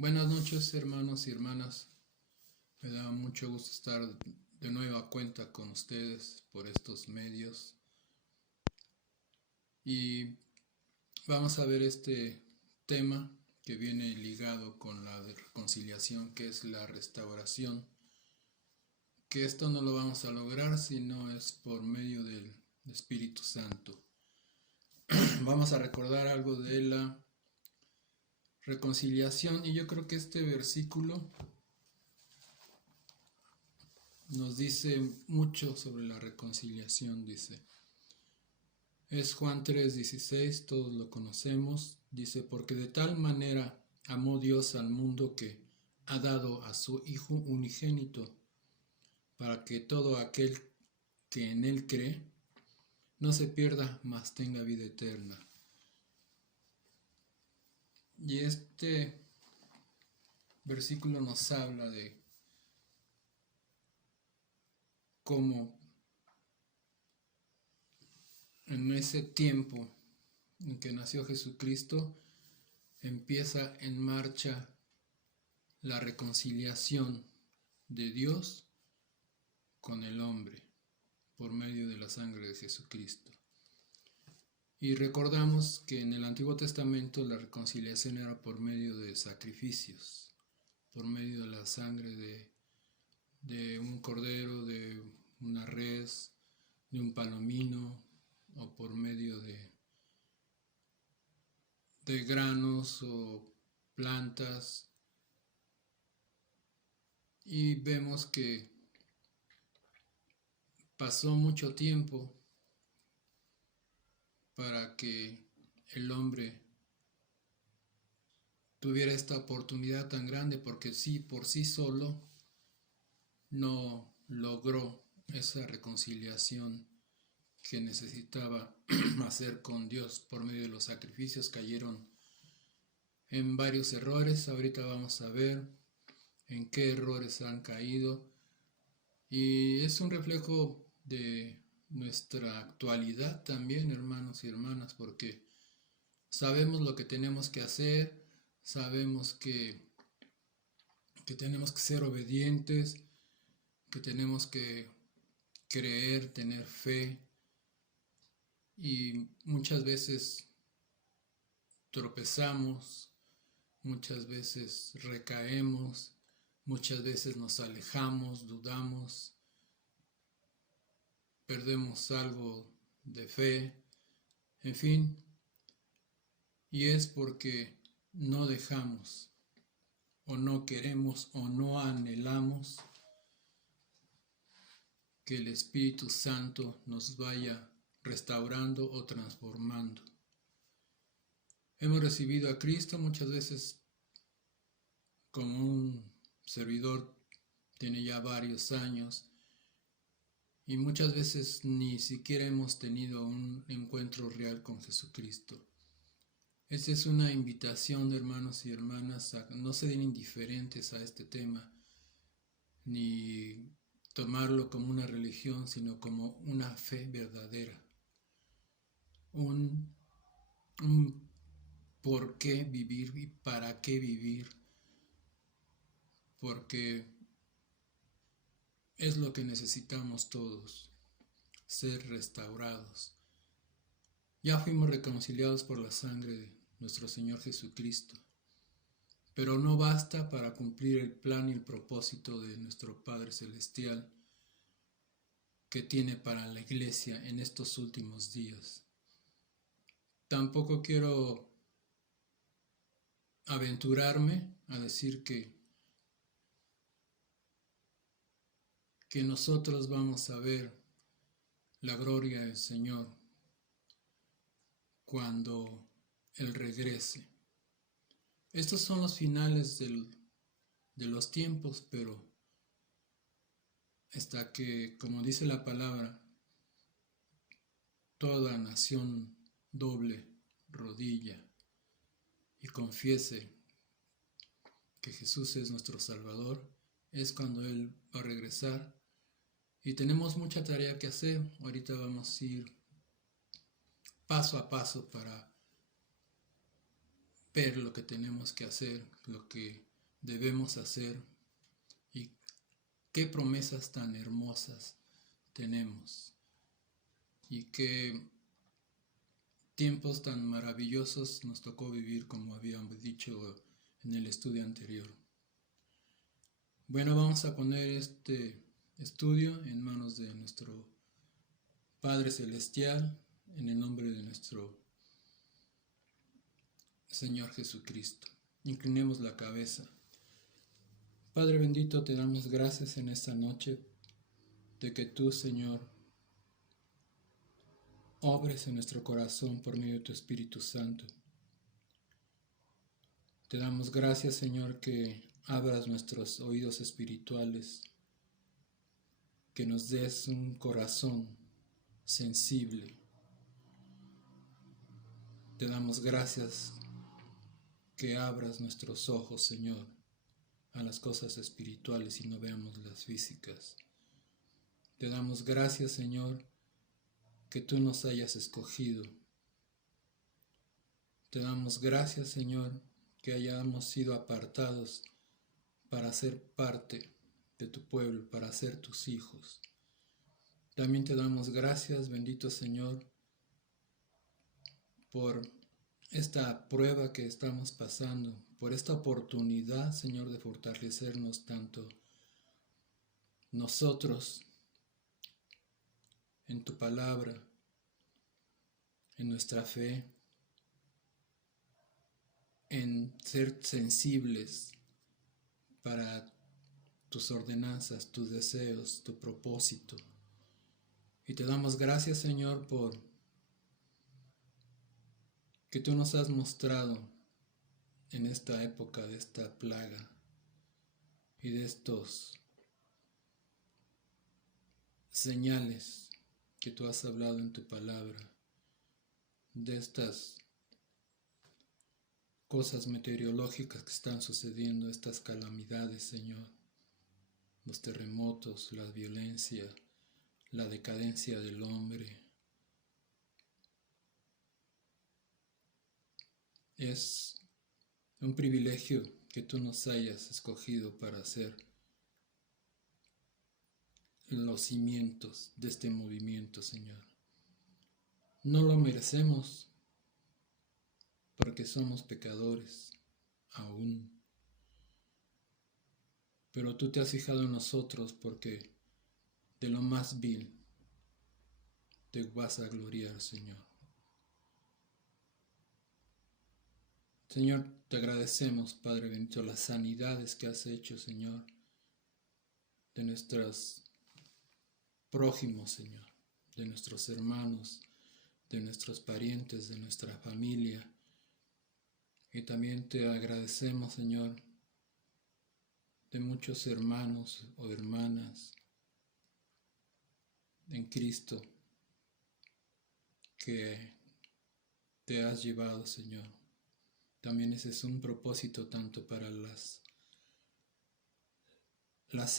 Buenas noches, hermanos y hermanas. Me da mucho gusto estar de nueva cuenta con ustedes por estos medios. Y vamos a ver este tema que viene ligado con la reconciliación, que es la restauración. Que esto no lo vamos a lograr si no es por medio del Espíritu Santo. Vamos a recordar algo de la reconciliación, y yo creo que este versículo nos dice mucho sobre la reconciliación. Dice, es Juan 3:16, todos lo conocemos. Dice, porque de tal manera amó Dios al mundo que ha dado a su Hijo unigénito, para que todo aquel que en él cree no se pierda, mas tenga vida eterna. Y este versículo nos habla de cómo en ese tiempo en que nació Jesucristo empieza en marcha la reconciliación de Dios con el hombre por medio de la sangre de Jesucristo. Y recordamos que en el Antiguo Testamento la reconciliación era por medio de sacrificios, por medio de la sangre de un cordero, de una res, de un palomino, o por medio de granos o plantas. Y vemos que pasó mucho tiempo para que el hombre tuviera esta oportunidad tan grande, porque sí, por sí solo no logró esa reconciliación que necesitaba hacer con Dios por medio de los sacrificios. Cayeron en varios errores. Ahorita vamos a ver en qué errores han caído, y es un reflejo de nuestra actualidad también, hermanos y hermanas, porque sabemos lo que tenemos que hacer, sabemos que tenemos que ser obedientes, que tenemos que creer, tener fe, y muchas veces tropezamos, muchas veces recaemos, muchas veces nos alejamos, dudamos, perdemos algo de fe, en fin, y es porque no dejamos, o no queremos, o no anhelamos que el Espíritu Santo nos vaya restaurando o transformando. Hemos recibido a Cristo muchas veces, como un servidor tiene ya varios años, y muchas veces ni siquiera hemos tenido un encuentro real con Jesucristo. Esta es una invitación, hermanos y hermanas, a no se den indiferentes a este tema, ni tomarlo como una religión, sino como una fe verdadera. Un por qué vivir y para qué vivir, porque es lo que necesitamos todos, ser restaurados. Ya fuimos reconciliados por la sangre de nuestro Señor Jesucristo, pero no basta para cumplir el plan y el propósito de nuestro Padre Celestial que tiene para la iglesia en estos últimos días. Tampoco quiero aventurarme a decir que nosotros vamos a ver la gloria del Señor cuando Él regrese. Estos son los finales de los tiempos, pero hasta que, como dice la palabra, toda nación doble rodilla y confiese que Jesús es nuestro Salvador, es cuando Él va a regresar. Y tenemos mucha tarea que hacer. Ahorita vamos a ir paso a paso para ver lo que tenemos que hacer, lo que debemos hacer y qué promesas tan hermosas tenemos y qué tiempos tan maravillosos nos tocó vivir, como habíamos dicho en el estudio anterior. Bueno, vamos a poner este estudio en manos de nuestro Padre Celestial, en el nombre de nuestro Señor Jesucristo. Inclinemos la cabeza. Padre bendito, te damos gracias en esta noche de que tú, Señor, obres en nuestro corazón por medio de tu Espíritu Santo. Te damos gracias, Señor, que abras nuestros oídos espirituales, que nos des un corazón sensible. Te damos gracias que abras nuestros ojos, Señor, a las cosas espirituales y no veamos las físicas. Te damos gracias, Señor, que tú nos hayas escogido. Te damos gracias, Señor, que hayamos sido apartados para ser parte de tu pueblo, para ser tus hijos. También te damos gracias, bendito Señor, por esta prueba que estamos pasando, por esta oportunidad, Señor, de fortalecernos tanto nosotros en tu palabra, en nuestra fe, en ser sensibles para tus ordenanzas, tus deseos, tu propósito. Y te damos gracias, Señor, por que tú nos has mostrado en esta época de esta plaga y de estos señales que tú has hablado en tu palabra, de estas cosas meteorológicas que están sucediendo, estas calamidades, Señor, los terremotos, la violencia, la decadencia del hombre. Es un privilegio que tú nos hayas escogido para ser los cimientos de este movimiento, Señor. No lo merecemos porque somos pecadores aún, pero tú te has fijado en nosotros porque de lo más vil te vas a gloriar, Señor. Señor, te agradecemos, Padre bendito, las sanidades que has hecho, Señor, de nuestros prójimos, Señor, de nuestros hermanos, de nuestros parientes, de nuestra familia. Y también te agradecemos, Señor, de muchos hermanos o hermanas en Cristo que te has llevado, Señor. También ese es un propósito tanto para las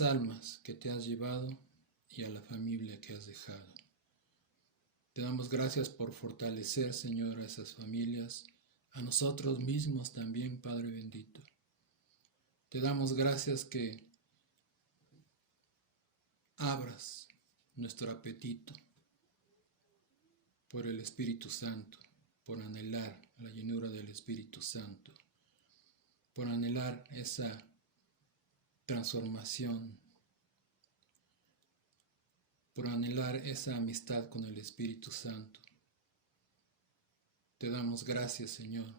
almas que te has llevado y a la familia que has dejado. Te damos gracias por fortalecer, Señor, a esas familias, a nosotros mismos también, Padre bendito. Te damos gracias que abras nuestro apetito por el Espíritu Santo, por anhelar la llenura del Espíritu Santo, por anhelar esa transformación, por anhelar esa amistad con el Espíritu Santo. Te damos gracias, Señor,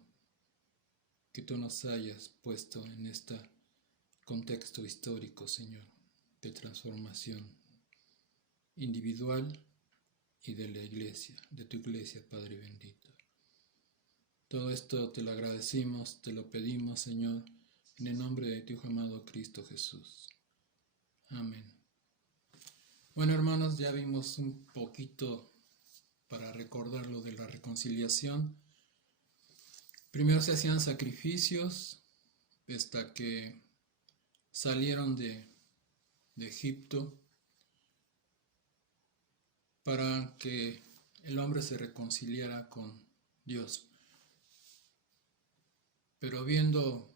que tú nos hayas puesto en este contexto histórico, Señor, de transformación individual y de la iglesia, de tu iglesia, Padre bendito. Todo esto te lo agradecimos, te lo pedimos, Señor, en el nombre de tu Hijo amado Cristo Jesús. Amén. Bueno, hermanos, ya vimos un poquito para recordar lo de la reconciliación. Primero se hacían sacrificios hasta que salieron de Egipto para que el hombre se reconciliara con Dios. Pero viendo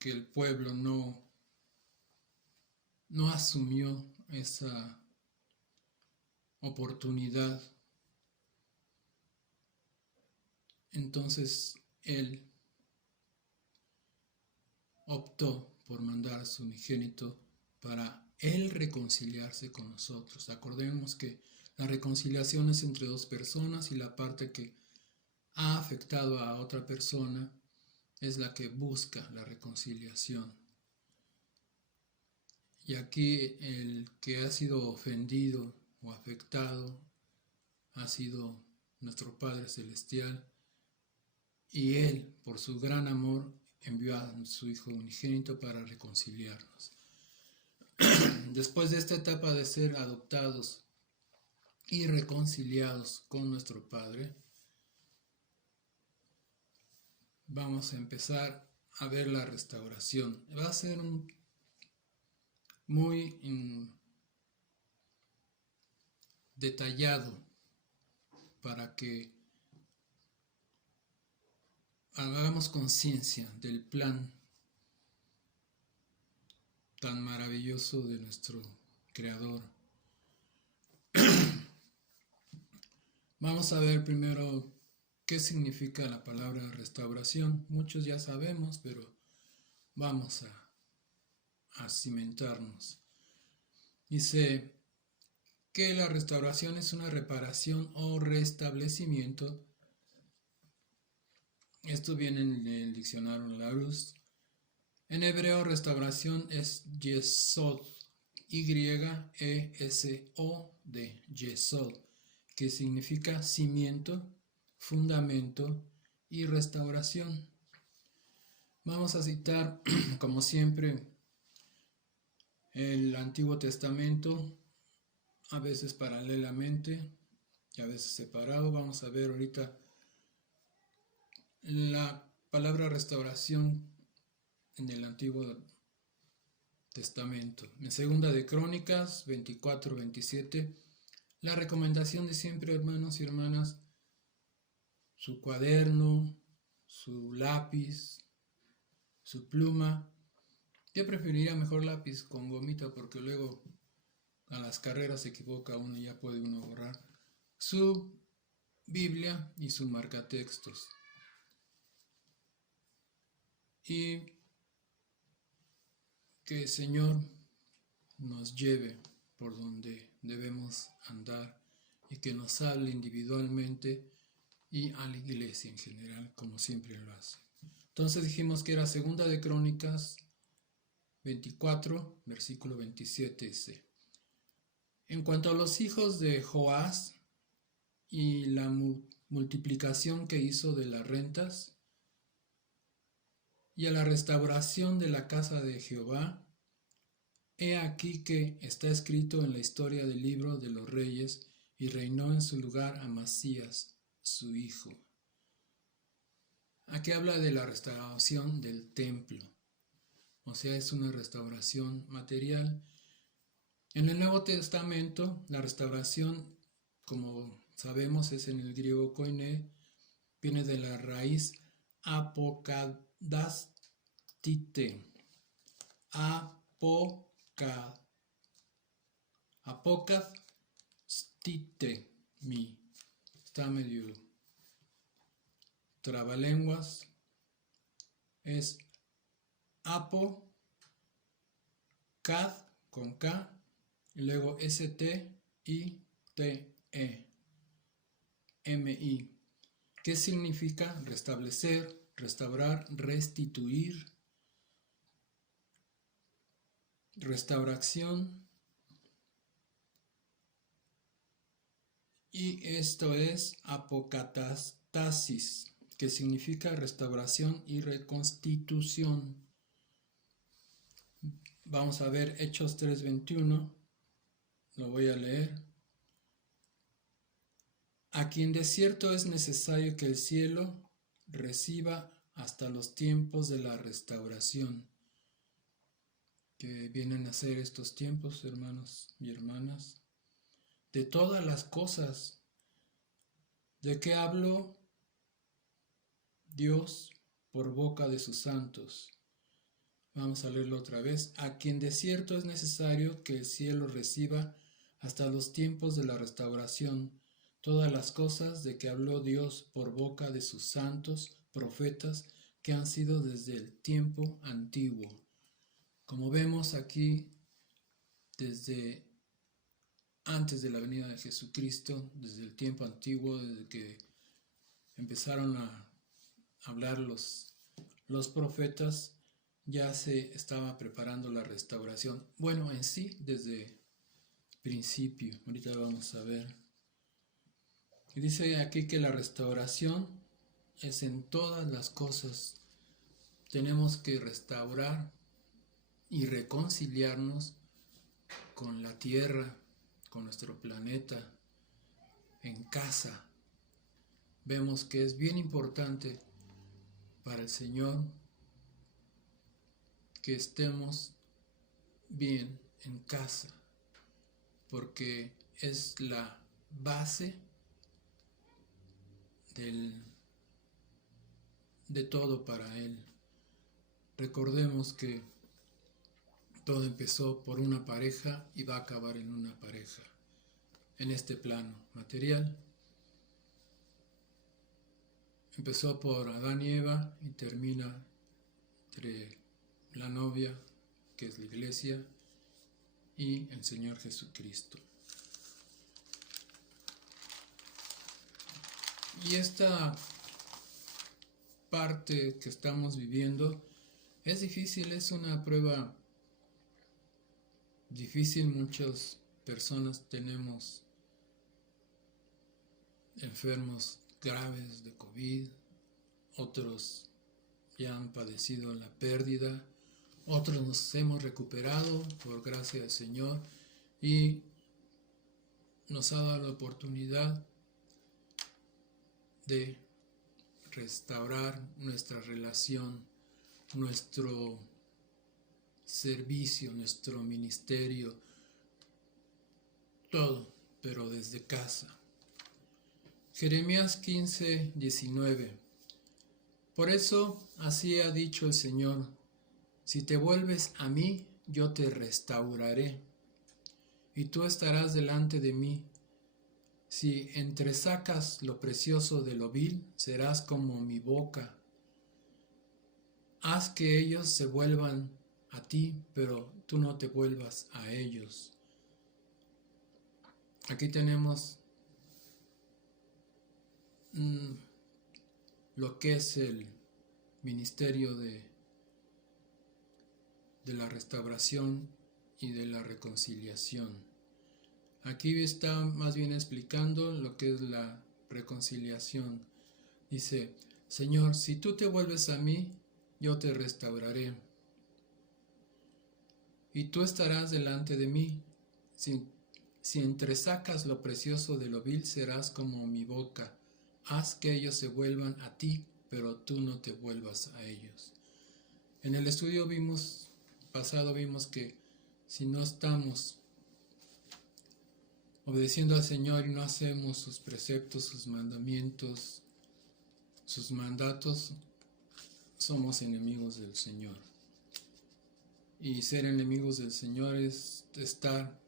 que el pueblo no asumió esa oportunidad. Entonces él optó por mandar a su unigénito para él reconciliarse con nosotros. Acordemos que la reconciliación es entre dos personas y la parte que ha afectado a otra persona es la que busca la reconciliación. Y aquí el que ha sido ofendido o afectado ha sido nuestro Padre Celestial, y Él, por su gran amor, envió a su Hijo unigénito para reconciliarnos. Después de esta etapa de ser adoptados y reconciliados con nuestro Padre, vamos a empezar a ver la restauración. Va a ser muy detallado para que hagamos conciencia del plan tan maravilloso de nuestro Creador. Vamos a ver primero qué significa la palabra restauración. Muchos ya sabemos, pero vamos a cimentarnos. Dice que la restauración es una reparación o restablecimiento. Esto viene en el diccionario Larousse. En hebreo, restauración es yesod, Y-E-S-O-D, yesod, que significa cimiento, fundamento y restauración. Vamos a citar, como siempre, el Antiguo Testamento, a veces paralelamente y a veces separado. Vamos a ver ahorita la palabra restauración en el Antiguo Testamento. En Segunda de Crónicas 24-27, la recomendación de siempre, hermanos y hermanas, su cuaderno, su lápiz, su pluma. Yo preferiría mejor lápiz con gomita porque luego a las carreras se equivoca uno y ya puede uno borrar. Su Biblia y su marcatextos. Y que el Señor nos lleve por donde debemos andar y que nos hable individualmente y a la iglesia en general, como siempre lo hace. Entonces dijimos que era Segunda de Crónicas 24, versículo 27c. En cuanto a los hijos de Joás y la multiplicación que hizo de las rentas, y a la restauración de la casa de Jehová, he aquí que está escrito en la historia del libro de los reyes, y reinó en su lugar Amasías, su hijo. Aquí habla de la restauración del templo, o sea, es una restauración material. En el Nuevo Testamento, la restauración, como sabemos, es en el griego koiné, viene de la raíz apokadastite. Apokadastite. Está medio trabalenguas. Es apo, kad con K, y luego STITEMI. ¿Qué significa? Restablecer, restaurar, restituir, restauración. Y esto es apocatastasis, que significa restauración y reconstitución. Vamos a ver Hechos 3:21, lo voy a leer. A quien de cierto es necesario que el cielo reciba hasta los tiempos de la restauración. Que vienen a ser estos tiempos, hermanos y hermanas, de todas las cosas. ¿De qué habló Dios por boca de sus santos? Vamos a leerlo otra vez. A quien de cierto es necesario que el cielo reciba hasta los tiempos de la restauración todas las cosas de que habló Dios por boca de sus santos profetas que han sido desde el tiempo antiguo. Como vemos aquí, desde antes de la venida de Jesucristo, desde el tiempo antiguo, desde que empezaron a hablar los profetas, ya se estaba preparando la restauración. Bueno, en sí, desde principio. Ahorita vamos a ver. Y dice aquí que la restauración es en todas las cosas. Tenemos que restaurar y reconciliarnos con la tierra, con nuestro planeta, en casa. Vemos que es bien importante para el Señor que estemos bien en casa, porque es la base de todo para Él. Recordemos que todo empezó por una pareja y va a acabar en una pareja, en este plano material. Empezó por Adán y Eva y termina entre la novia, que es la iglesia, y el Señor Jesucristo. Y esta parte que estamos viviendo es difícil, es una prueba difícil. Muchas personas tenemos enfermos graves de COVID, otros ya han padecido la pérdida, otros nos hemos recuperado por gracia del Señor y nos ha dado la oportunidad de restaurar nuestra relación, nuestro servicio, nuestro ministerio, todo, pero desde casa. Jeremías 15:19. Por eso así ha dicho el Señor: si te vuelves a mí, yo te restauraré, y tú estarás delante de mí. Si entresacas lo precioso de lo vil, serás como mi boca. Haz que ellos se vuelvan a ti, pero tú no te vuelvas a ellos. Aquí tenemos lo que es el ministerio de la restauración y de la reconciliación. Aquí está más bien explicando lo que es la reconciliación. Dice: Señor, si tú te vuelves a mí, yo te restauraré, y tú estarás delante de mí. Si entresacas lo precioso de lo vil, serás como mi boca. Haz que ellos se vuelvan a ti, pero tú no te vuelvas a ellos. En el estudio pasado vimos que si no estamos obedeciendo al Señor y no hacemos sus preceptos, sus mandamientos, sus mandatos, somos enemigos del Señor. Y ser enemigos del Señor es estar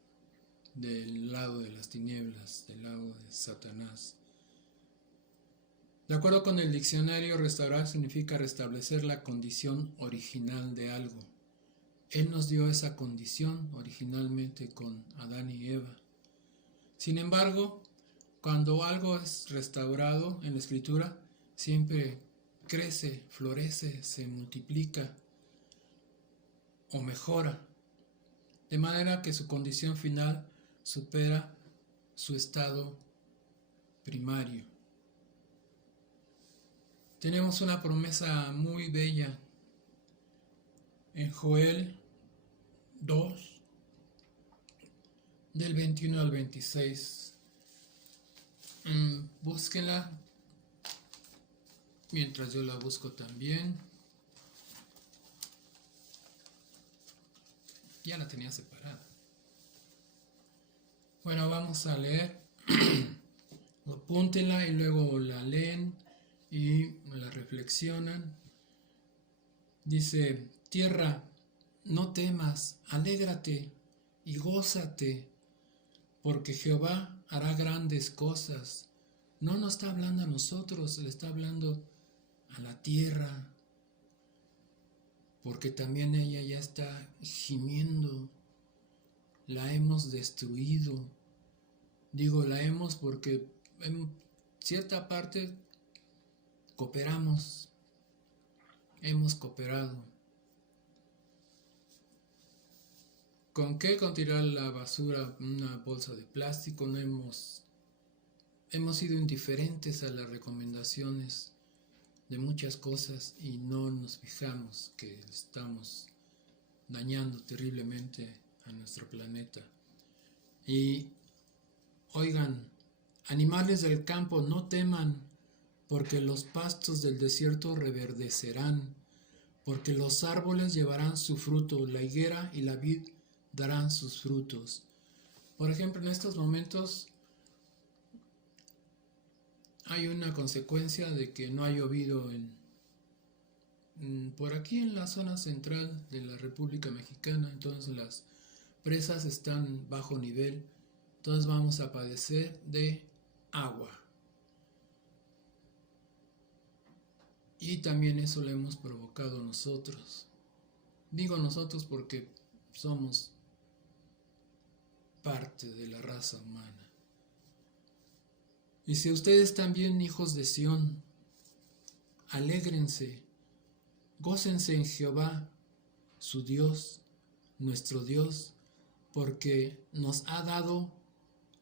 del lado de las tinieblas, del lado de Satanás. De acuerdo con el diccionario, restaurar significa restablecer la condición original de algo. Él nos dio esa condición originalmente con Adán y Eva. Sin embargo, cuando algo es restaurado en la Escritura, siempre crece, florece, se multiplica o mejora, de manera que su condición final supera su estado primario. Tenemos una promesa muy bella en Joel 2, del 21 al 26. Búsquenla mientras yo la busco también. Ya la tenía separada. Bueno, vamos a leer. Apúntenla y luego la leen y la reflexionan. Dice: tierra, no temas, alégrate y gózate, porque Jehová hará grandes cosas. No nos está hablando a nosotros, le está hablando a la tierra, porque también ella ya está gimiendo. La hemos destruido. Digo, la hemos porque en cierta parte cooperamos, hemos cooperado. ¿Con qué? Con tirar la basura, una bolsa de plástico. No hemos sido indiferentes a las recomendaciones de muchas cosas y no nos fijamos que estamos dañando terriblemente a nuestro planeta. Y oigan, animales del campo, no teman, porque los pastos del desierto reverdecerán, porque los árboles llevarán su fruto, la higuera y la vid darán sus frutos. Por ejemplo, en estos momentos hay una consecuencia de que no ha llovido por aquí en la zona central de la República Mexicana. Entonces las presas están bajo nivel, entonces vamos a padecer de agua. Y también eso lo hemos provocado nosotros. Digo nosotros porque somos parte de la raza humana. Y si ustedes también, hijos de Sión, alégrense, gócense en Jehová, su Dios, nuestro Dios, porque nos ha dado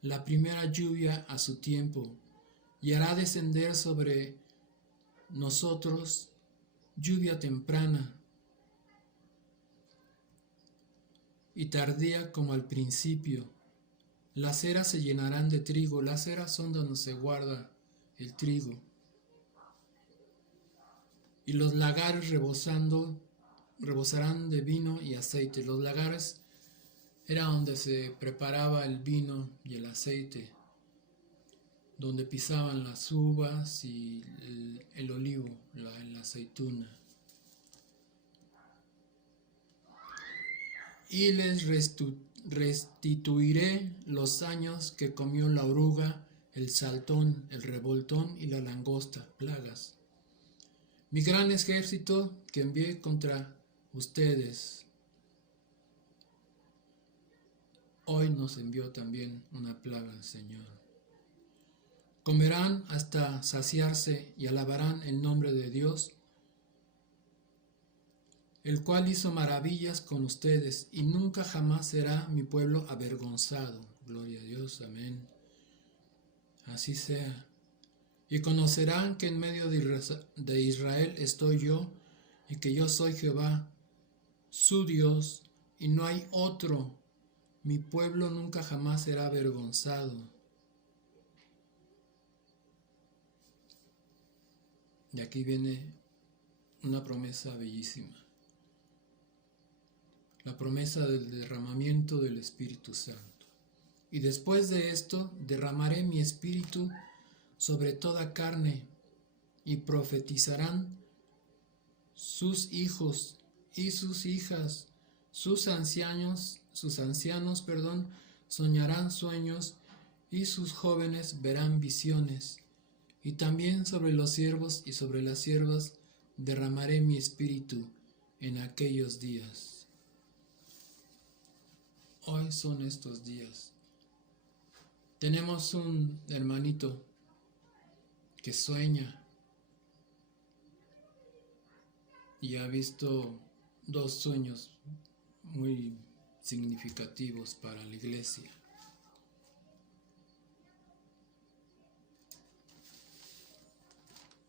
la primera lluvia a su tiempo, y hará descender sobre nosotros lluvia temprana y tardía como al principio. Las eras se llenarán de trigo. Las eras son donde se guarda el trigo. Y los lagares rebosarán de vino y aceite. Los lagares era donde se preparaba el vino y el aceite, donde pisaban las uvas y el olivo, la aceituna. Y les restituiré los años que comió la oruga, el saltón, el revoltón y la langosta, plagas. Mi gran ejército que envié contra ustedes. Hoy nos envió también una plaga el Señor. Comerán hasta saciarse y alabarán el nombre de Dios, el cual hizo maravillas con ustedes, y nunca jamás será mi pueblo avergonzado. Gloria a Dios, amén. Así sea. Y conocerán que en medio de Israel estoy yo, y que yo soy Jehová, su Dios, y no hay otro. Mi pueblo nunca jamás será avergonzado. Y aquí viene una promesa bellísima. La promesa del derramamiento del Espíritu Santo. Y después de esto derramaré mi espíritu sobre toda carne, y profetizarán sus hijos y sus hijas, sus ancianos, soñarán sueños, y sus jóvenes verán visiones. Y también sobre los siervos y sobre las siervas derramaré mi espíritu en aquellos días. Hoy son estos días. Tenemos un hermanito que sueña y ha visto dos sueños muy significativos para la iglesia.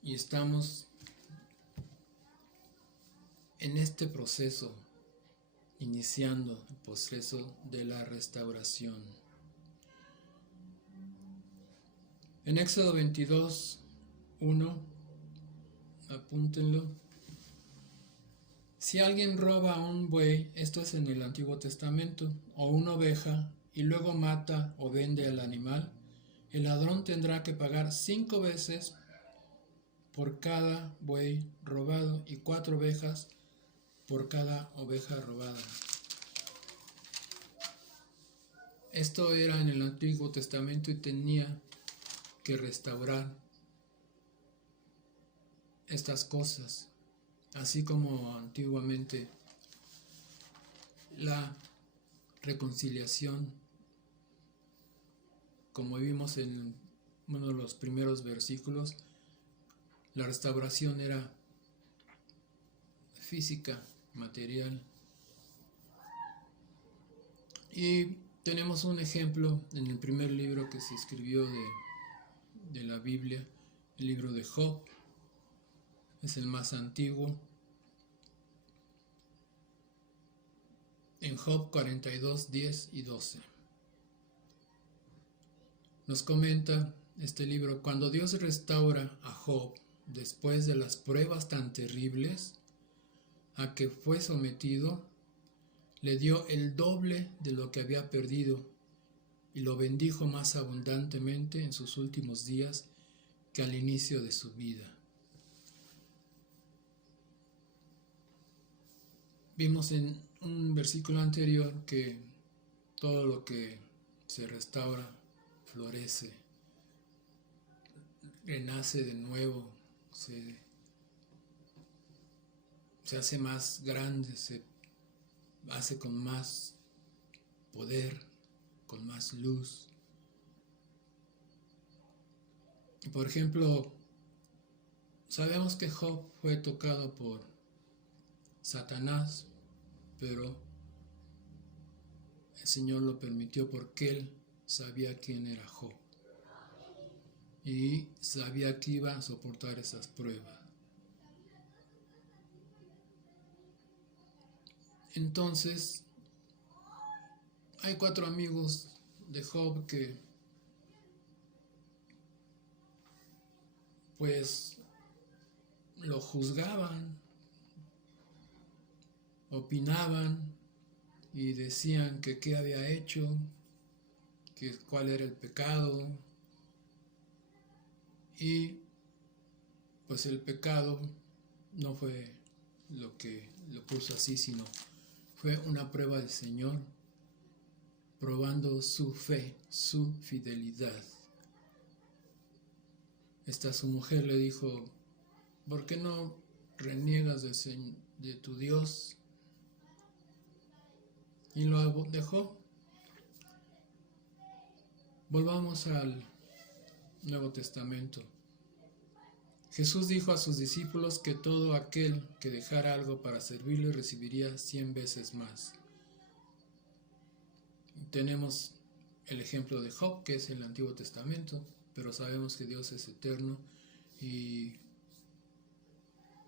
Y estamos en este proceso, iniciando el proceso de la restauración. En Éxodo 22, 1, apúntenlo. Si alguien roba un buey, esto es en el Antiguo Testamento, o una oveja, y luego mata o vende al animal, el ladrón tendrá que pagar 5 veces por cada buey robado y 4 ovejas por cada oveja robada. Esto era en el Antiguo Testamento y tenía que restaurar estas cosas, así como antiguamente la reconciliación, como vimos en uno de los primeros versículos, la restauración era física, material. Y tenemos un ejemplo en el primer libro que se escribió de la Biblia, el libro de Job. Es el más antiguo. En Job 42, 10 y 12. Nos comenta este libro: cuando Dios restaura a Job después de las pruebas tan terribles a que fue sometido, le dio el doble de lo que había perdido y lo bendijo más abundantemente en sus últimos días que al inicio de su vida. Vimos en un versículo anterior que todo lo que se restaura florece, renace de nuevo, se hace más grande, se hace con más poder, con más luz. Por ejemplo, sabemos que Job fue tocado por Satanás, pero el Señor lo permitió porque Él sabía quién era Job y sabía que iba a soportar esas pruebas. Entonces, hay 4 amigos de Job que pues lo juzgaban, opinaban y decían que qué había hecho, que cuál era el pecado. Y pues el pecado no fue lo que lo puso así, sino fue una prueba del Señor, probando su fe, su fidelidad. Su mujer le dijo: ¿por qué no reniegas de tu Dios? Y lo dejó. Volvamos al Nuevo Testamento. Jesús dijo a sus discípulos que todo aquel que dejara algo para servirle recibiría 100 veces más. Tenemos el ejemplo de Job, que es el Antiguo Testamento, pero sabemos que Dios es eterno y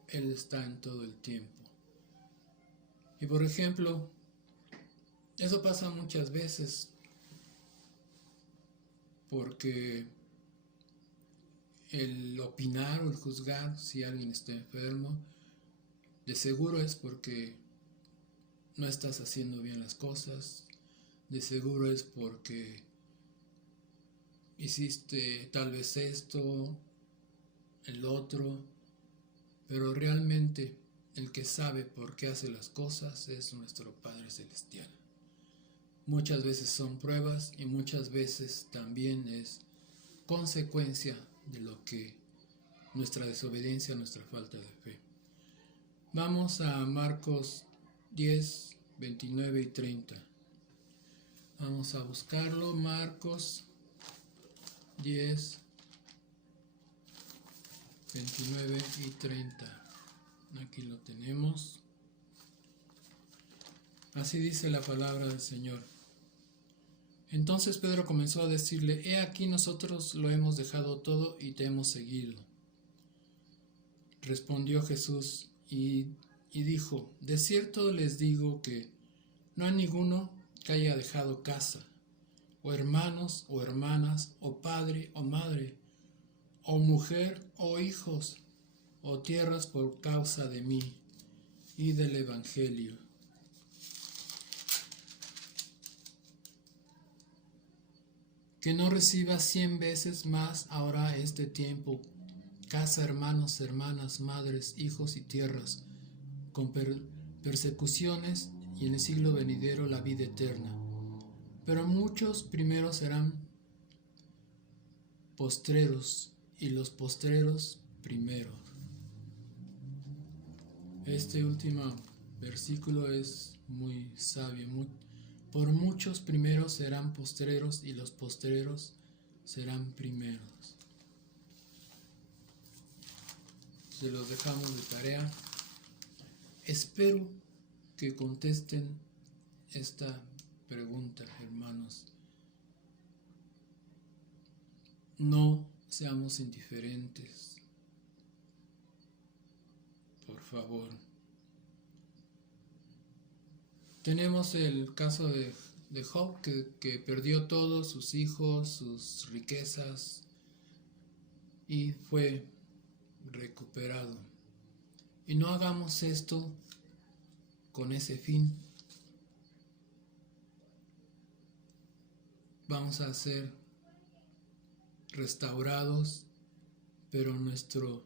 Él está en todo el tiempo. Y por ejemplo, eso pasa muchas veces porque el opinar o el juzgar si alguien está enfermo, de seguro es porque no estás haciendo bien las cosas, de seguro es porque hiciste tal vez esto, el otro, pero realmente el que sabe por qué hace las cosas es nuestro Padre Celestial. Muchas veces son pruebas y muchas veces también es consecuencia de lo que nuestra desobediencia, nuestra falta de fe. Vamos a Marcos 10, 29 y 30. Vamos a buscarlo. Marcos 10, 29 y 30. Aquí lo tenemos. Así dice la palabra del Señor. Entonces Pedro comenzó a decirle: he aquí, nosotros lo hemos dejado todo y te hemos seguido. Respondió Jesús y dijo: de cierto les digo que no hay ninguno que haya dejado casa, o hermanos, o hermanas, o padre, o madre, o mujer, o hijos, o tierras por causa de mí y del Evangelio, que no reciba 100 veces más ahora este tiempo, casa, hermanos, hermanas, madres, hijos y tierras, con persecuciones y en el siglo venidero la vida eterna. Pero muchos primeros serán postreros y los postreros primeros. Este último versículo es muy sabio. Por muchos primeros serán postreros y los postreros serán primeros. Se los dejamos de tarea. Espero que contesten esta pregunta, hermanos. No seamos indiferentes, por favor. Tenemos el caso de Job, que perdió todo, sus hijos, sus riquezas, y fue recuperado. Y no hagamos esto con ese fin. Vamos a ser restaurados, pero nuestro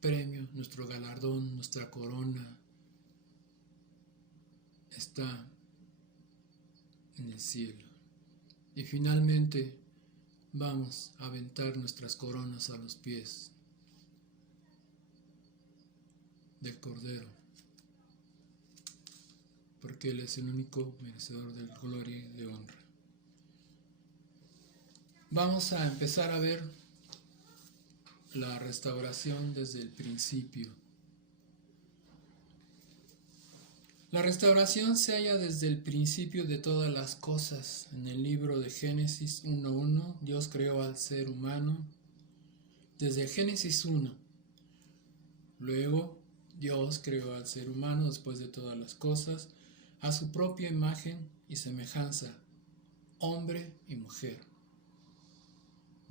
premio, nuestro galardón, nuestra corona está en el cielo. Y finalmente vamos a aventar nuestras coronas a los pies del Cordero, porque Él es el único merecedor de gloria y de honra. Vamos a empezar a ver la restauración desde el principio. La restauración se halla desde el principio de todas las cosas. En el libro de Génesis 1:1, Dios creó al ser humano desde Génesis 1. Luego, Dios creó al ser humano después de todas las cosas, a su propia imagen y semejanza, hombre y mujer.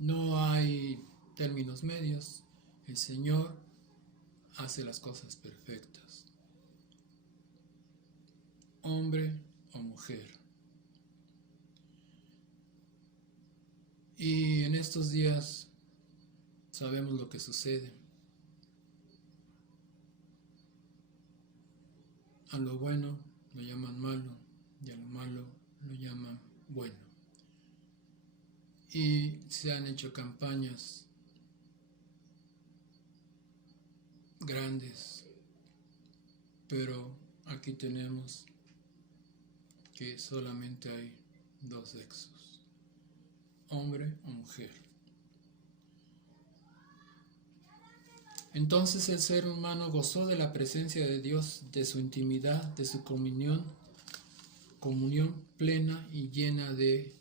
No hay términos medios. El Señor hace las cosas perfectas. Hombre o mujer. Y en estos días sabemos lo que sucede. A lo bueno lo llaman malo y a lo malo lo llaman bueno. Y se han hecho campañas grandes, pero aquí tenemos que solamente hay dos sexos, hombre o mujer. Entonces el ser humano gozó de la presencia de Dios, de su intimidad, de su comunión plena y llena de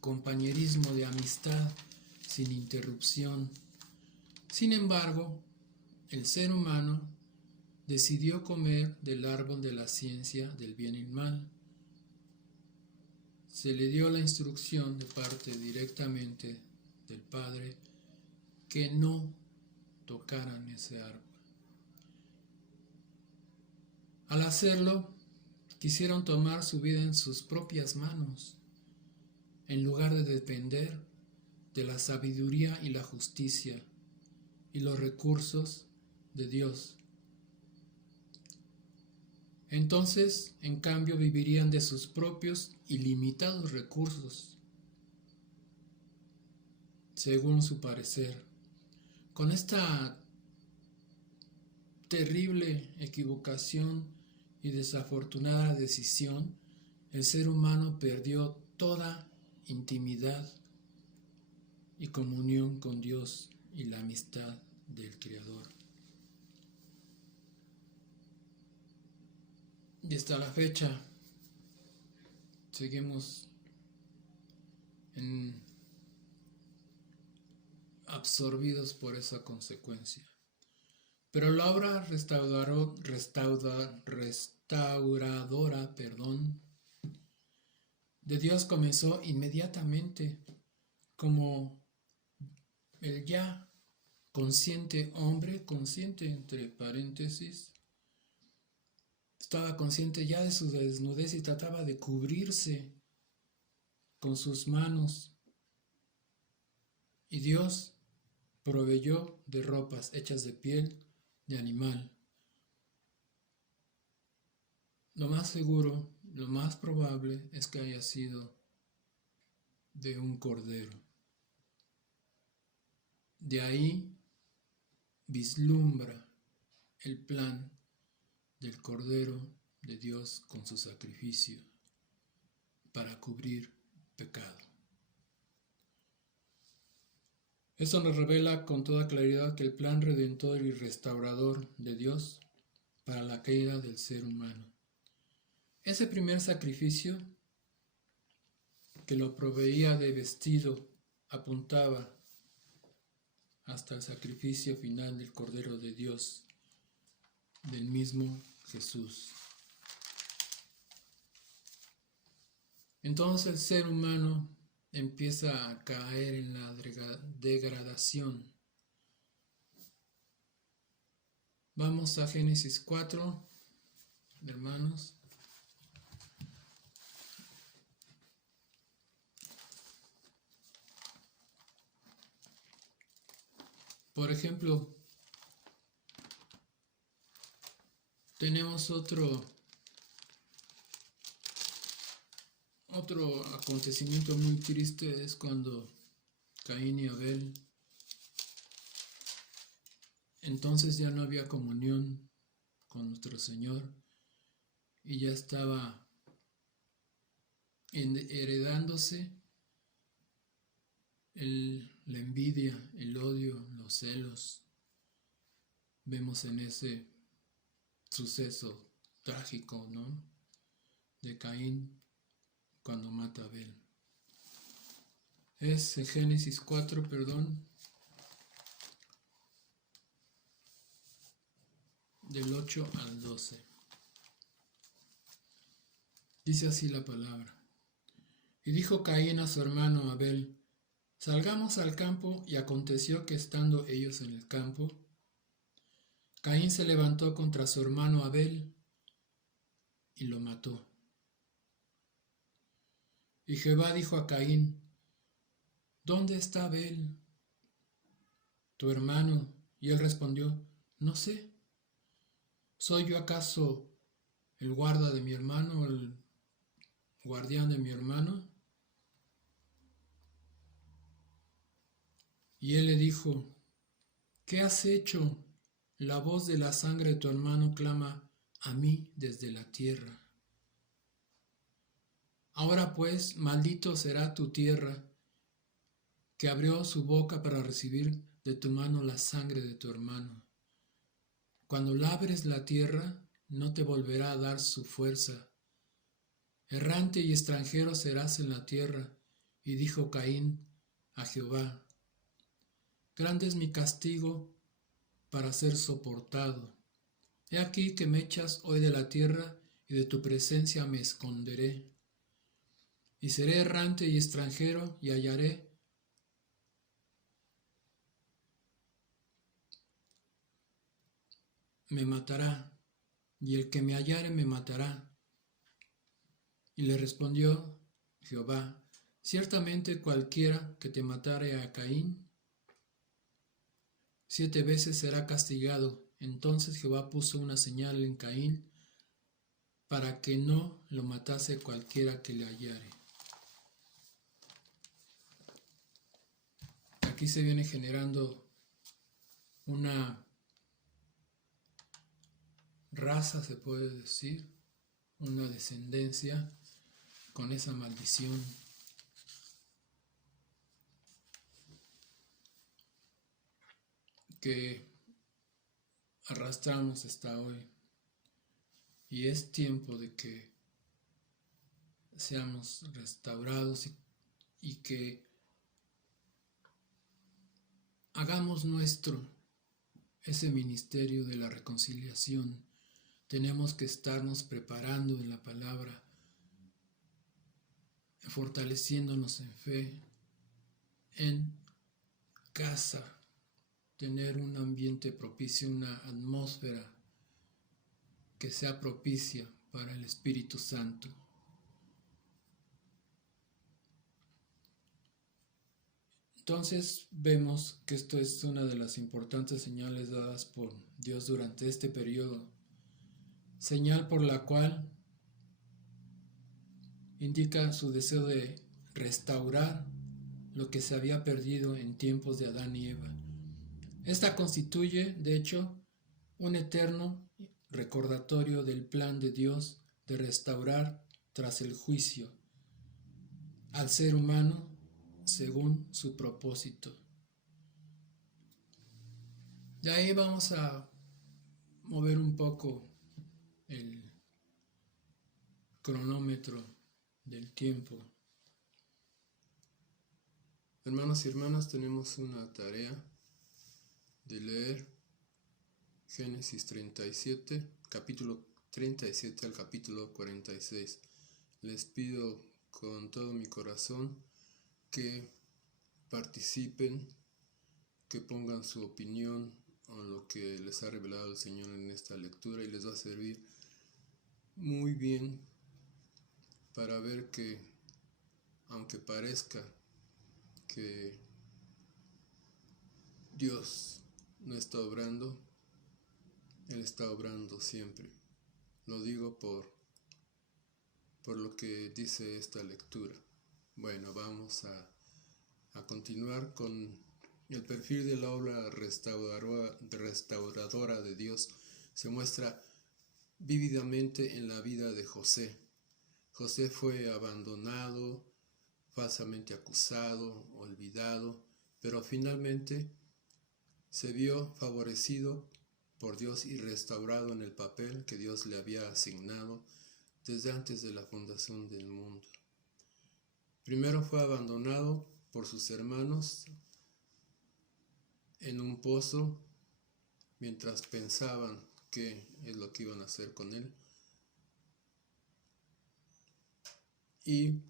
compañerismo, de amistad, sin interrupción. Sin embargo, el ser humano decidió comer del árbol de la ciencia del bien y el mal. Se le dio la instrucción de parte directamente del Padre que no tocaran ese árbol. Al hacerlo, quisieron tomar su vida en sus propias manos, en lugar de depender de la sabiduría y la justicia y los recursos de Dios. Entonces, en cambio, vivirían de sus propios ilimitados recursos, según su parecer. Con esta terrible equivocación y desafortunada decisión, el ser humano perdió toda intimidad y comunión con Dios y la amistad del Creador. Y hasta la fecha seguimos absorbidos por esa consecuencia. Pero la obra restauradora de Dios comenzó inmediatamente, como el ya consciente hombre, consciente entre paréntesis, estaba consciente ya de su desnudez y trataba de cubrirse con sus manos. Y Dios proveyó de ropas hechas de piel de animal lo más seguro, lo más probable es que haya sido de un cordero. De ahí vislumbra el plan del Cordero de Dios con su sacrificio para cubrir pecado. Esto nos revela con toda claridad que el plan redentor y restaurador de Dios para la caída del ser humano. Ese primer sacrificio que lo proveía de vestido apuntaba hasta el sacrificio final del Cordero de Dios, del mismo Jesús. Entonces el ser humano empieza a caer en la degradación. Vamos a Génesis 4, hermanos. Por ejemplo, tenemos otro acontecimiento muy triste, es cuando Caín y Abel, entonces ya no había comunión con nuestro Señor y ya estaba heredándose la envidia, el odio, los celos. Vemos en ese suceso trágico, ¿no?, de Caín cuando mata a Abel. Es en Génesis 4, del 8 al 12. Dice así la palabra. Y dijo Caín a su hermano Abel: salgamos al campo. Y aconteció que estando ellos en el campo, Caín se levantó contra su hermano Abel y lo mató. Y Jehová dijo a Caín: ¿dónde está Abel, tu hermano? Y él respondió: no sé. ¿Soy yo acaso el guarda de mi hermano, el guardián de mi hermano? Y él le dijo: ¿qué has hecho? La voz de la sangre de tu hermano clama a mí desde la tierra. Ahora pues, maldito será tu tierra, que abrió su boca para recibir de tu mano la sangre de tu hermano. Cuando labres la tierra, no te volverá a dar su fuerza. Errante y extranjero serás en la tierra. Y dijo Caín a Jehová: grande es mi castigo para ser soportado. He aquí que me echas hoy de la tierra, y de tu presencia me esconderé. Y seré errante y extranjero, y hallaré me matará, y el que me hallare me matará. Y le respondió Jehová: ciertamente cualquiera que te matare a Caín, 7 veces será castigado. Entonces Jehová puso una señal en Caín, para que no lo matase cualquiera que le hallare. Aquí se viene generando una raza, se puede decir, una descendencia con esa maldición que arrastramos hasta hoy. Y es tiempo de que seamos restaurados y que hagamos nuestro ese ministerio de la reconciliación. Tenemos que estarnos preparando en la palabra, fortaleciéndonos en fe, en casa, tener un ambiente propicio, una atmósfera que sea propicia para el Espíritu Santo. Entonces vemos que esto es una de las importantes señales dadas por Dios durante este periodo, señal por la cual indica su deseo de restaurar lo que se había perdido en tiempos de Adán y Eva. Esta constituye, de hecho, un eterno recordatorio del plan de Dios de restaurar tras el juicio al ser humano según su propósito. De ahí vamos a mover un poco el cronómetro del tiempo. Hermanos y hermanas, tenemos una tarea de leer Génesis 37, capítulo 37 al capítulo 46. Les pido con todo mi corazón que participen, que pongan su opinión en lo que les ha revelado el Señor en esta lectura, y les va a servir muy bien para ver que, aunque parezca que Dios no está obrando, Él está obrando siempre. Lo digo por lo que dice esta lectura. Bueno, vamos a continuar con el perfil de la obra restauradora de Dios. Se muestra vívidamente en la vida de José. José fue abandonado, falsamente acusado, olvidado, pero finalmente se vio favorecido por Dios y restaurado en el papel que Dios le había asignado desde antes de la fundación del mundo. Primero fue abandonado por sus hermanos en un pozo mientras pensaban qué es lo que iban a hacer con él. Y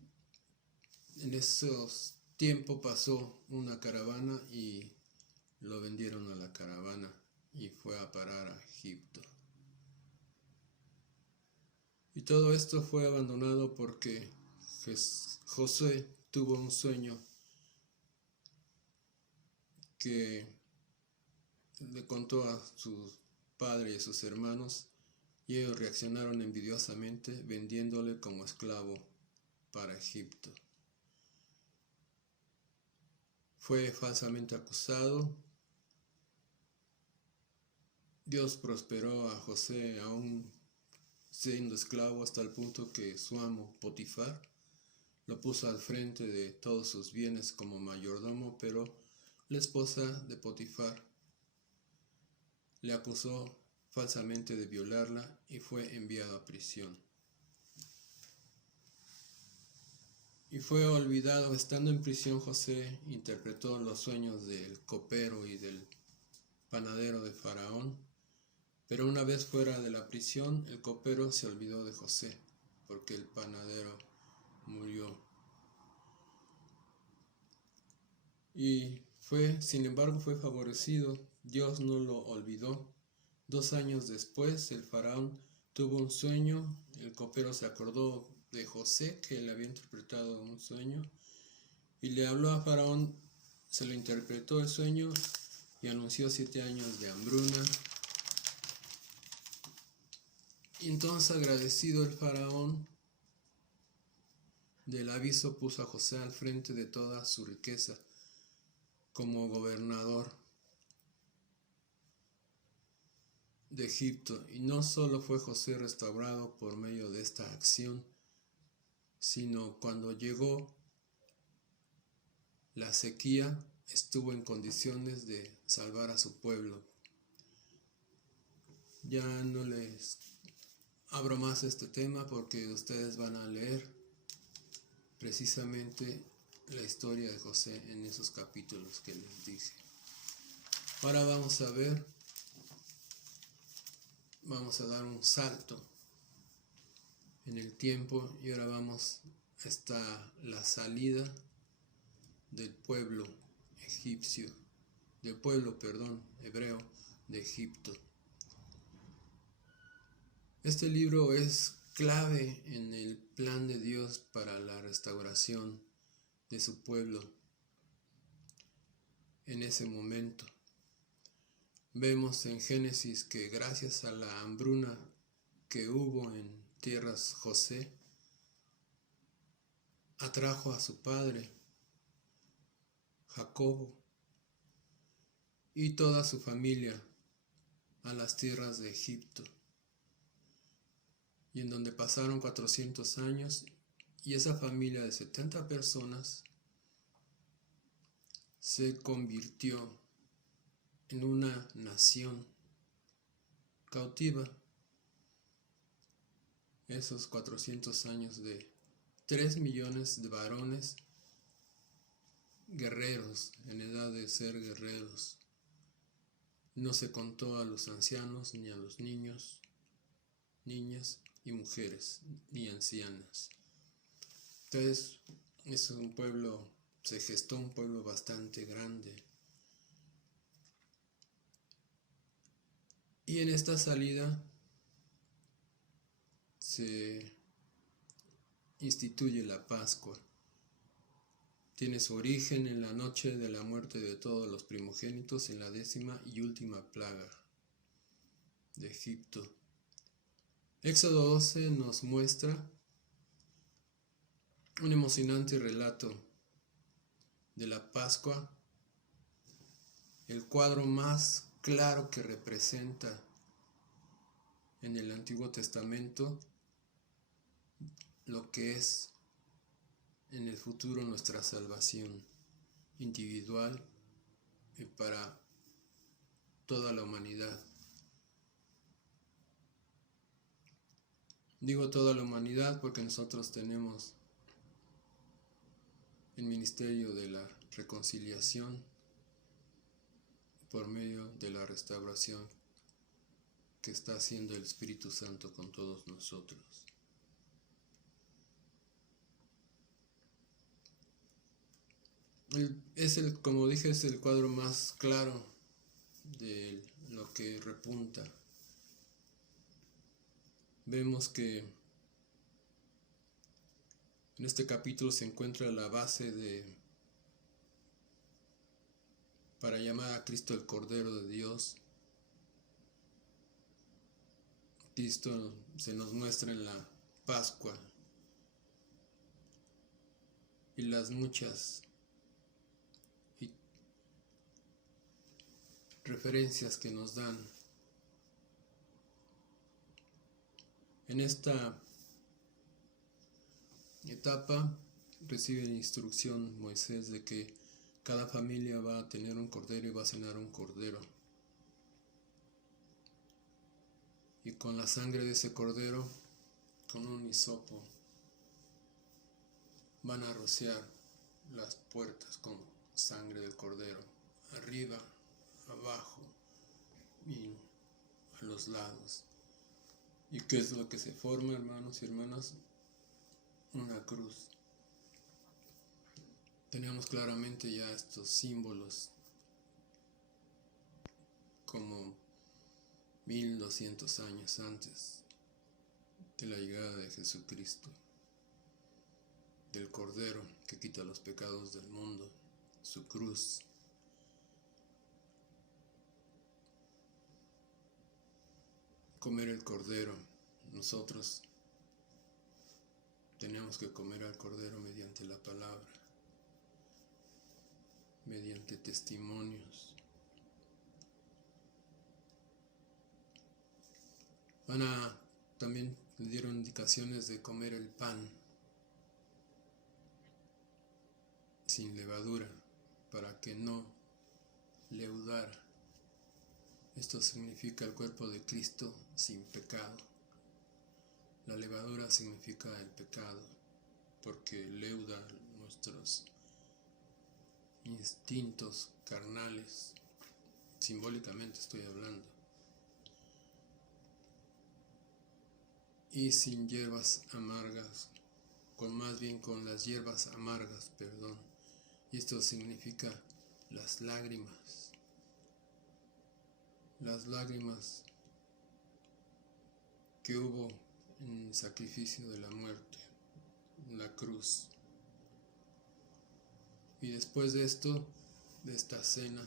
en esos tiempos pasó una caravana y lo vendieron a la caravana y fue a parar a Egipto. Y todo esto fue abandonado porque Josué tuvo un sueño que le contó a su padre y a sus hermanos, y ellos reaccionaron envidiosamente vendiéndole como esclavo para Egipto. Fue falsamente acusado. Dios prosperó a José aún siendo esclavo, hasta el punto que su amo Potifar lo puso al frente de todos sus bienes como mayordomo, pero la esposa de Potifar le acusó falsamente de violarla y fue enviado a prisión. Y fue olvidado. Estando en prisión, José interpretó los sueños del copero y del panadero de Faraón, pero una vez fuera de la prisión, el copero se olvidó de José, porque el panadero murió. Y sin embargo, fue favorecido. Dios no lo olvidó. 2 años después, el faraón tuvo un sueño. El copero se acordó de José, que le había interpretado un sueño, y le habló a Faraón. Se lo interpretó el sueño y anunció 7 años de hambruna. Y entonces, agradecido el Faraón del aviso, puso a José al frente de toda su riqueza como gobernador de Egipto. Y no solo fue José restaurado por medio de esta acción, sino cuando llegó la sequía, estuvo en condiciones de salvar a su pueblo. Ya no les abro más este tema porque ustedes van a leer precisamente la historia de José en esos capítulos que les dije. Ahora vamos a dar un salto en el tiempo, y ahora vamos hasta la salida del pueblo hebreo de Egipto. Este libro es clave en el plan de Dios para la restauración de su pueblo en ese momento. Vemos en Génesis que gracias a la hambruna que hubo en tierras José, atrajo a su padre, Jacobo, y toda su familia a las tierras de Egipto, y en donde pasaron 400 años, y esa familia de 70 personas se convirtió en una nación cautiva. Esos 400 años de 3 millones de varones guerreros, en edad de ser guerreros. No se contó a los ancianos, ni a los niños, niñas y mujeres, ni ancianas. Entonces, es un pueblo, se gestó un pueblo bastante grande. Y en esta salida se instituye la Pascua. Tiene su origen en la noche de la muerte de todos los primogénitos en la 10ª y última plaga de Egipto. Éxodo 12 nos muestra un emocionante relato de la Pascua, el cuadro más claro que representa en el Antiguo Testamento lo que es en el futuro nuestra salvación individual y para toda la humanidad. Digo toda la humanidad porque nosotros tenemos el ministerio de la reconciliación por medio de la restauración que está haciendo el Espíritu Santo con todos nosotros. Como dije, es el cuadro más claro de lo que repunta. Vemos que en este capítulo se encuentra la base para llamar a Cristo el Cordero de Dios. Cristo se nos muestra en la Pascua y las muchas referencias que nos dan. En esta etapa recibe la instrucción Moisés de que cada familia va a tener un cordero y va a cenar un cordero. Y con la sangre de ese cordero, con un hisopo, van a rociar las puertas con sangre del cordero, arriba, abajo y a los lados. ¿Y qué es lo que se forma, hermanos y hermanas? Una cruz. Tenemos claramente ya estos símbolos como 1200 años antes de la llegada de Jesucristo, del Cordero que quita los pecados del mundo, su cruz. Comer el Cordero, nosotros tenemos que comer al Cordero mediante la palabra, mediante testimonios. También le dieron indicaciones de comer el pan sin levadura para que no leudara. Esto significa el cuerpo de Cristo sin pecado. La levadura significa el pecado porque leuda nuestros instintos carnales, simbólicamente estoy hablando. Y sin hierbas amargas, más bien con las hierbas amargas, y esto significa las lágrimas que hubo en el sacrificio de la muerte, en la cruz. Y después de esto, de esta cena,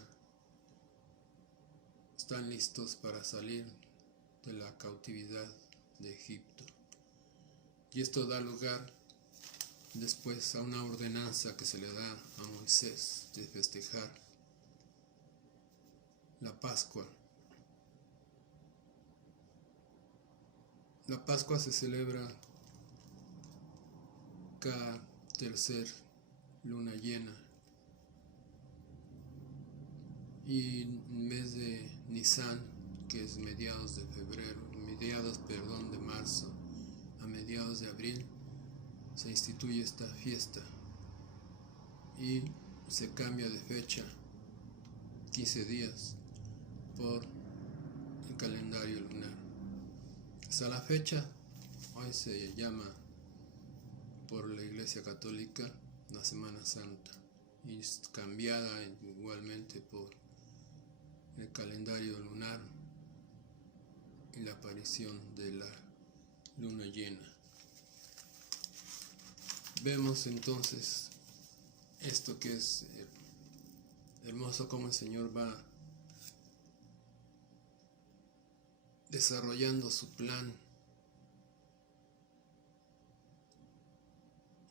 están listos para salir de la cautividad de Egipto. Y esto da lugar después a una ordenanza que se le da a Moisés de festejar la Pascua. La Pascua se celebra cada tercer luna llena y en mes de Nisan, que es mediados de marzo a mediados de abril, se instituye esta fiesta y se cambia de fecha 15 días por el calendario lunar. Hasta la fecha, hoy se llama por la Iglesia Católica la Semana Santa y es cambiada igualmente por el calendario lunar y la aparición de la luna llena. Vemos entonces esto que es hermoso, como el Señor va desarrollando su plan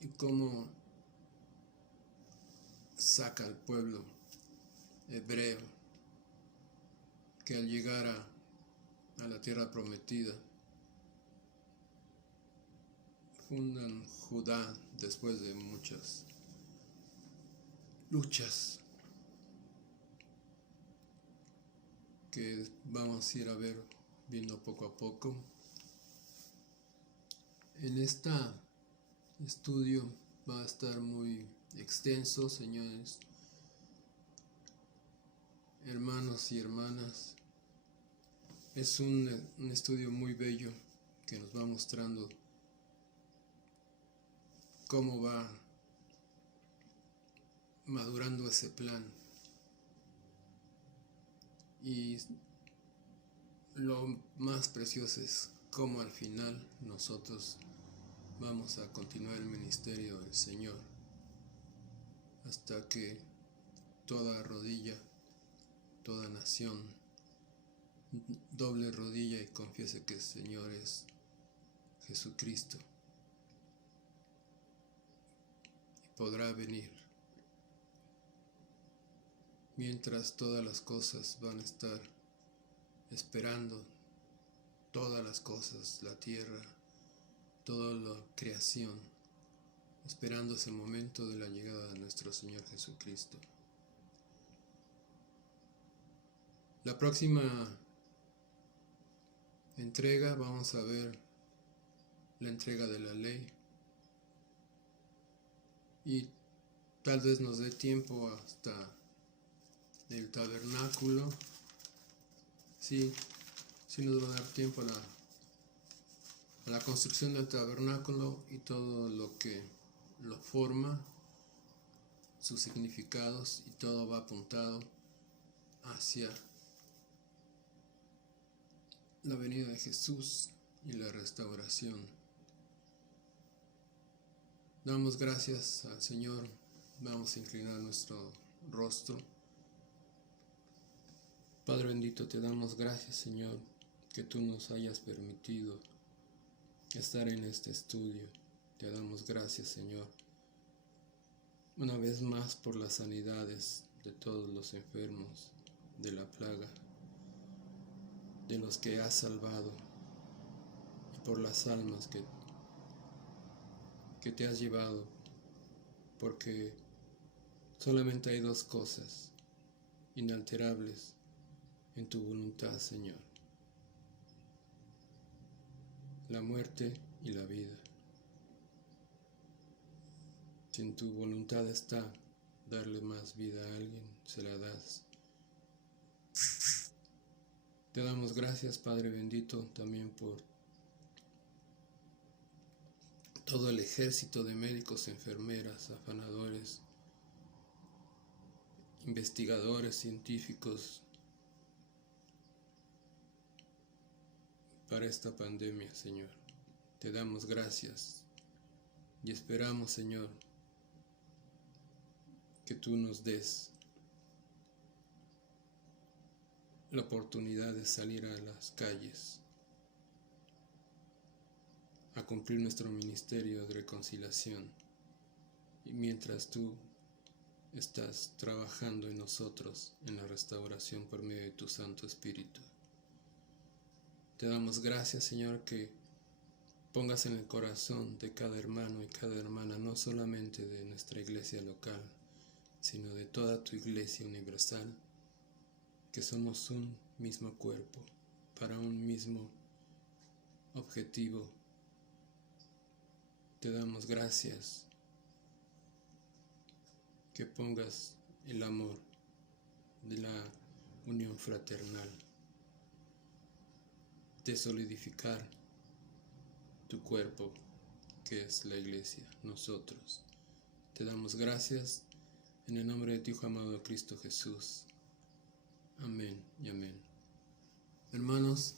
y cómo saca al pueblo hebreo que al llegar a la tierra prometida fundan Judá después de muchas luchas que vamos a ir viendo poco a poco. En este estudio va a estar muy extenso, señores, hermanos y hermanas. Es un estudio muy bello que nos va mostrando cómo va madurando ese plan y lo más precioso es cómo al final nosotros vamos a continuar el ministerio del Señor hasta que toda rodilla, toda nación doble rodilla y confiese que el Señor es Jesucristo y podrá venir. Mientras todas las cosas van a estar esperando, todas las cosas, la tierra, toda la creación, esperando ese momento de la llegada de nuestro Señor Jesucristo. La próxima entrega vamos a ver la entrega de la ley y tal vez nos dé tiempo hasta el tabernáculo. Sí nos va a dar tiempo a la construcción del tabernáculo y todo lo que lo forma, sus significados, y todo va apuntado hacia la venida de Jesús y la restauración. Damos gracias al Señor. Vamos a inclinar nuestro rostro. Padre bendito, te damos gracias, Señor, que tú nos hayas permitido estar en este estudio. Te damos gracias, Señor, una vez más por las sanidades de todos los enfermos de la plaga, de los que has salvado, y por las almas que te has llevado, porque solamente hay dos cosas inalterables en tu voluntad, Señor: la muerte y la vida. Si en tu voluntad está darle más vida a alguien, se la das. Te damos gracias, Padre bendito, también por todo el ejército de médicos, enfermeras, afanadores, investigadores, científicos para esta pandemia, Señor. Te damos gracias y esperamos, Señor, que tú nos des la oportunidad de salir a las calles a cumplir nuestro ministerio de reconciliación y mientras tú estás trabajando en nosotros en la restauración por medio de tu Santo Espíritu. Te damos gracias, Señor, que pongas en el corazón de cada hermano y cada hermana, no solamente de nuestra iglesia local, sino de toda tu iglesia universal, que somos un mismo cuerpo, para un mismo objetivo. Te damos gracias que pongas el amor de la unión fraternal, de solidificar tu cuerpo, que es la iglesia, nosotros. Te damos gracias en el nombre de tu Hijo amado Cristo Jesús. Amén y amén. Hermanos,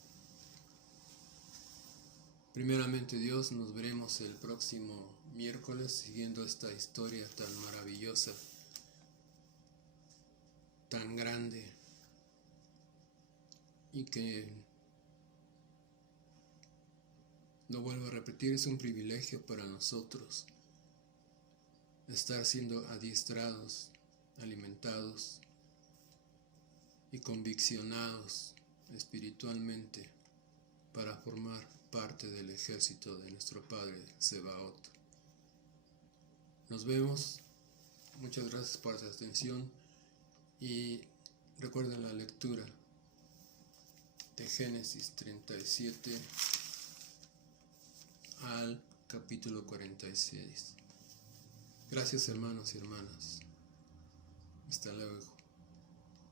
primeramente Dios, nos veremos el próximo miércoles siguiendo esta historia tan maravillosa, tan grande, y que, lo vuelvo a repetir, es un privilegio para nosotros estar siendo adiestrados, alimentados y conviccionados espiritualmente para formar parte del ejército de nuestro Padre Sebaot. Nos vemos, muchas gracias por su atención y recuerden la lectura de Génesis 37 al capítulo 46. Gracias, hermanos y hermanas. Hasta luego.